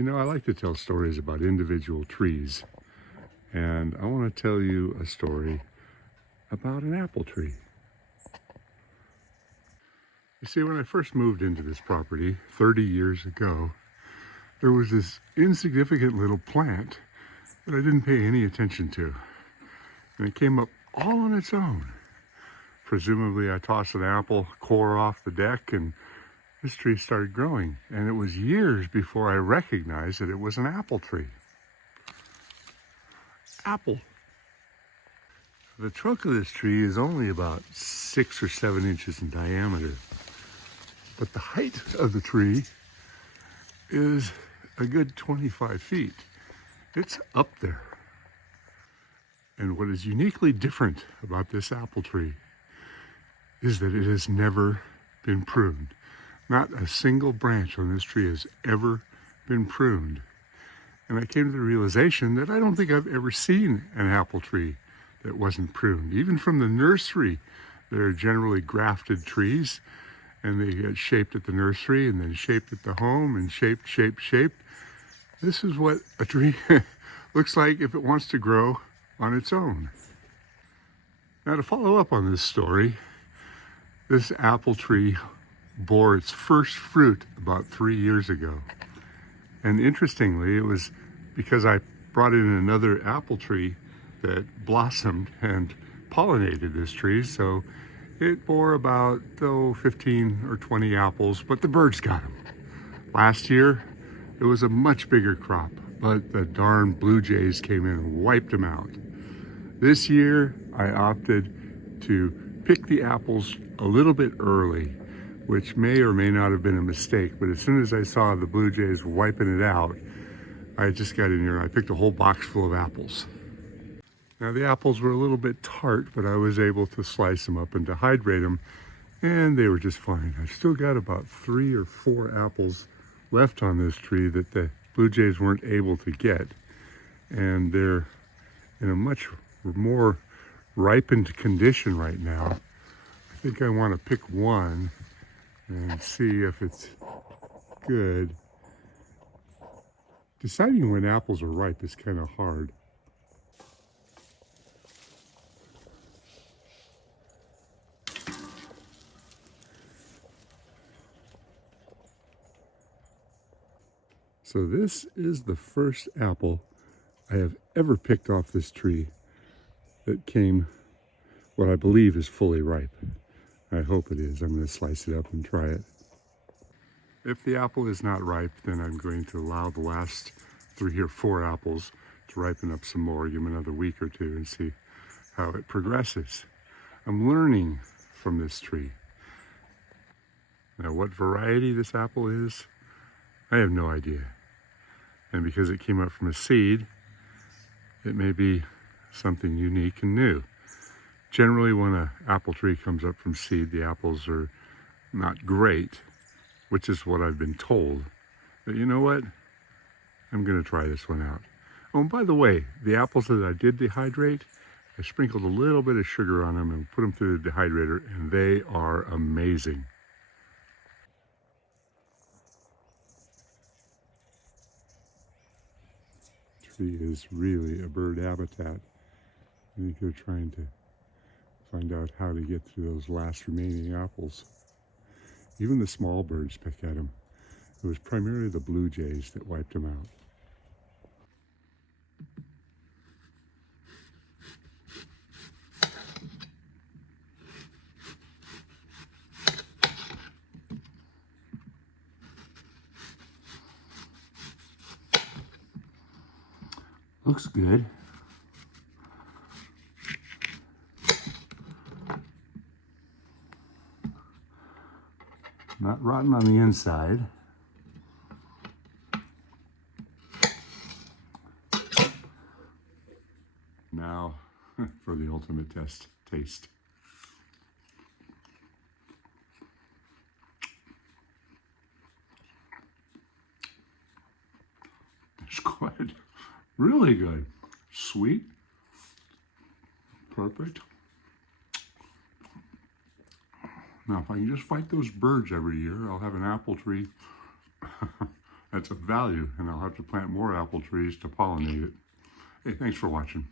You know, I like to tell stories about individual trees, and I want to tell you a story about an apple tree. You see, when I first moved into this property 30 years ago, there was this insignificant little plant that I didn't pay any attention to, and it came up all on its own. Presumably, I tossed an apple core off the deck, and this tree started growing, and it was years before I recognized that it was an apple tree. Apple. The trunk of this tree is only about 6 or 7 inches in diameter, but the height of the tree is a good 25 feet. It's up there. And what is uniquely different about this apple tree is that it has never been pruned. Not a single branch on this tree has ever been pruned. And I came to the realization that I don't think I've ever seen an apple tree that wasn't pruned. Even from the nursery, they're generally grafted trees, and they get shaped at the nursery and then shaped at the home and shaped. This is what a tree looks like if it wants to grow on its own. Now, to follow up on this story, this apple tree bore its first fruit about 3 years ago. And interestingly, it was because I brought in another apple tree that blossomed and pollinated this tree. So it bore about 15 or 20 apples, but the birds got them. Last year, it was a much bigger crop, but the darn blue jays came in and wiped them out. This year, I opted to pick the apples a little bit early, which may or may not have been a mistake, but as soon as I saw the blue jays wiping it out, I just got in here and I picked a whole box full of apples. Now, the apples were a little bit tart, but I was able to slice them up and dehydrate them, and they were just fine. I've still got about 3 or 4 apples left on this tree that the blue jays weren't able to get, and they're in a much more ripened condition right now. I think I want to pick one and see if it's good. Deciding when apples are ripe is kind of hard. So this is the first apple I have ever picked off this tree that came what I believe is fully ripe. I hope it is. I'm going to slice it up and try it. If the apple is not ripe, then I'm going to allow the last 3 or 4 apples to ripen up some more, give them another week or 2 and see how it progresses. I'm learning from this tree. Now, what variety this apple is, I have no idea. And because it came up from a seed, it may be something unique and new. Generally, when an apple tree comes up from seed, the apples are not great, which is what I've been told. But you know what? I'm going to try this one out. Oh, and by the way, the apples that I did dehydrate, I sprinkled a little bit of sugar on them and put them through the dehydrator, and they are amazing. Tree is really a bird habitat. I think they're trying to find out how to get through those last remaining apples. Even the small birds pick at them. It was primarily the blue jays that wiped them out. Looks good. Not rotten on the inside. Now for the ultimate taste. It's good. Really good. Sweet. Perfect. Now, if I can just fight those birds every year, I'll have an apple tree That's a value, and I'll have to plant more apple trees to pollinate it. Hey, thanks for watching.